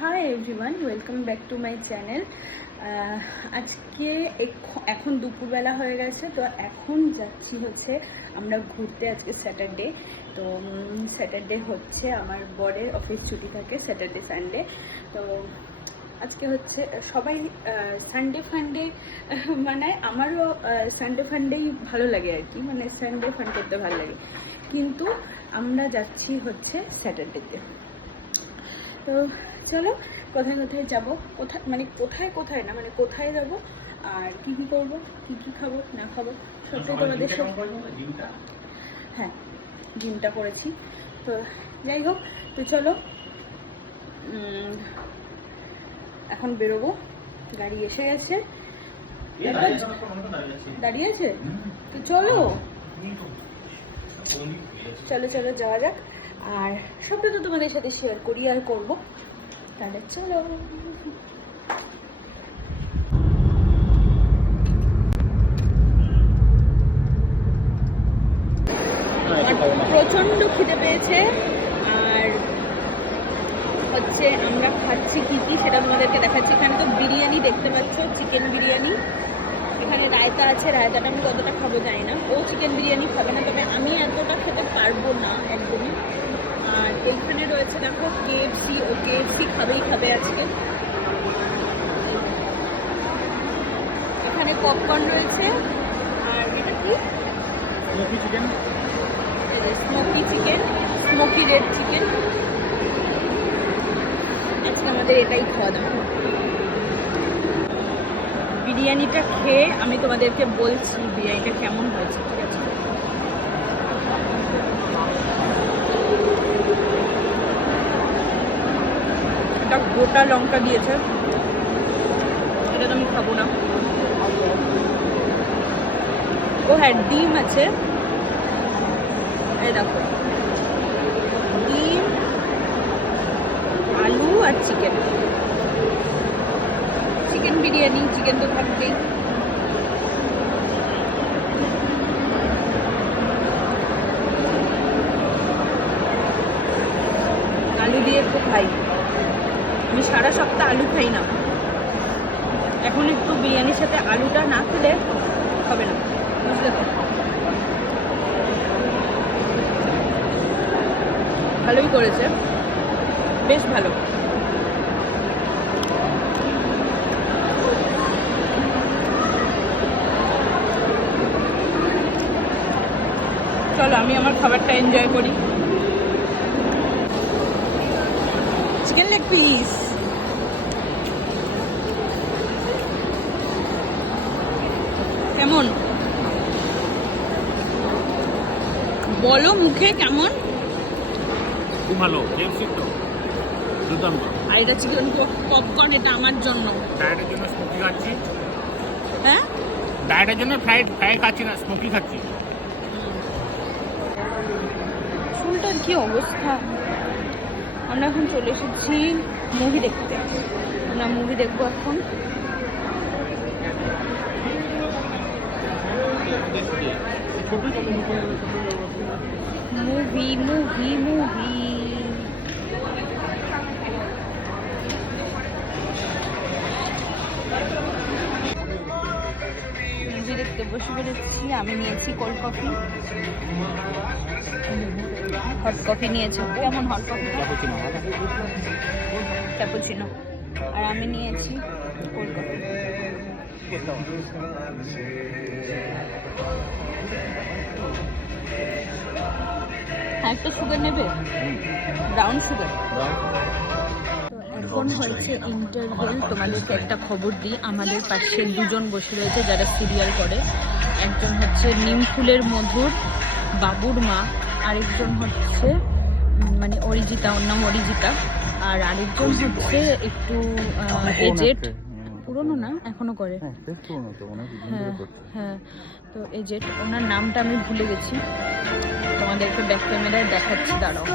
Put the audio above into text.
Hi everyone, welcome back to my channel. আজকে এখন দুপুরবেলা হয়ে গেছে, তো এখন যাচ্ছি হচ্ছে আমরা ঘুরতে। আজকে স্যাটারডে, তো স্যাটারডে হচ্ছে আমার বরের অফিস ছুটি থাকে স্যাটারডে সানডে। তো আজকে হচ্ছে সবাই সানডে ফান্ডে মানে আমারও সানডে ফান্ডেই ভালো লাগে আর কি, মানে সানডে ফান করতে ভালো লাগে, কিন্তু আমরা যাচ্ছি হচ্ছে স্যাটারডেতে। তো চলো কোথায় কোথায় যাবো, কোথায় না মানে কোথায় যাবো আর কি কি করবো, কি কি খাবো না খাবো সবটাই তোমাদের সাথে। হ্যাঁ, জিমটা করেছি। তো যাই হোক, তো চলো এখন বেরোবো। গাড়ি এসে গেছে, দাঁড়িয়ে আছে, তো চলো চলো চলো যাওয়া যাক। আর সবটা তো তোমাদের সাথে শেয়ার করি আর করবো, তাহলে চলো। প্রচন্ড খিদে পেয়েছে, আর হচ্ছে আমরা খাচ্ছি কি কি সেটা তোমাদেরকে দেখাচ্ছি। এখানে তো বিরিয়ানি দেখতে পাচ্ছ, চিকেন বিরিয়ানি। এখানে রায়তা আছে, রায়তাটা আমি কতটা খাবো জানি না। ও চিকেন বিরিয়ানি খাবে না, তবে আমি এতটা খেতে পারবো না একদমই। আর এইখানে রয়েছে দেখো KFC, ও KFC খাবে আজকে। এখানে পপকর্ন রয়েছে, আর এটা কি smoky chicken, smoky red chicken. আজকে আমাদের এটাই খাওয়া দাওয়া। বিরিয়ানিটা খেয়ে আমি তোমাদেরকে বলছি বিরিয়ানিটা কেমন হয়েছে, ঠিক আছে? এটা গোটা লঙ্কা দিয়েছে, এটা তো আমি খাবো না। ও হ্যাঁ, ডিম আছে, এই দেখো ডিম, আলু আর চিকেন। চিকেন বিরিয়ানি, চিকেন তো থাকবেই। আলু দিয়ে একটু খাই, আমি সারা সপ্তাহ আলু খাই না, এখন একটু বিরিয়ানির সাথে আলুটা না খেলে হবে না, বুঝলে তো? ভালোই করেছে, বেশ ভালো। চলো আমি আমার খাবারটা এনজয় করি। চিকেন লেগ পিস, কেমন বলো মুখে, কেমন? খুব ভালো, KFC তো দুর্দান্ত। আর এটা চিকেন পপকর্ন, এটা আমার জন্য। ডায়েটের জন্য স্মোকি খাচ্ছি। হ্যাঁ, ডায়েটের জন্য ফ্রাই খাচ্ছি না, স্মোকি খাচ্ছি। চুলটার কি অবস্থা। আমরা এখন চলে এসেছি মুভি দেখতে, আমরা মুভি দেখবো এখন। মুভি মুভি মুভি মুভি দেখতে বসে পড়েছি। আমি নিয়েছি কোল্ড কফি, হট কফি নিয়েছি। কেমন হট কফি? ক্যাপুচিনো। আর আমি নিয়েছি কোল্ড কফি। হ্যাঁ, একটা সুগার নেবে, ব্রাউন সুগার। এখন হচ্ছে ইন্টারভেল। তোমাদেরকে একটা খবর দিই, আমাদের পাশে দুজন বসে রয়েছে যারা সিরিয়াল করে। একজন হচ্ছে নিমফুলের মধুর বাবুর মা, আরেকজন হচ্ছে মানে অরিজিতা, ওর নাম অরিজিতা। আর আরেকজন হচ্ছে একটু এজেড, পুরনো না এখনো করে। হ্যাঁ হ্যাঁ, তো এজেড, ওনার নামটা আমি ভুলে গেছি, তোমাদেরকে ব্যাক ক্যামেরায় দেখাচ্ছি, দাঁড়াও।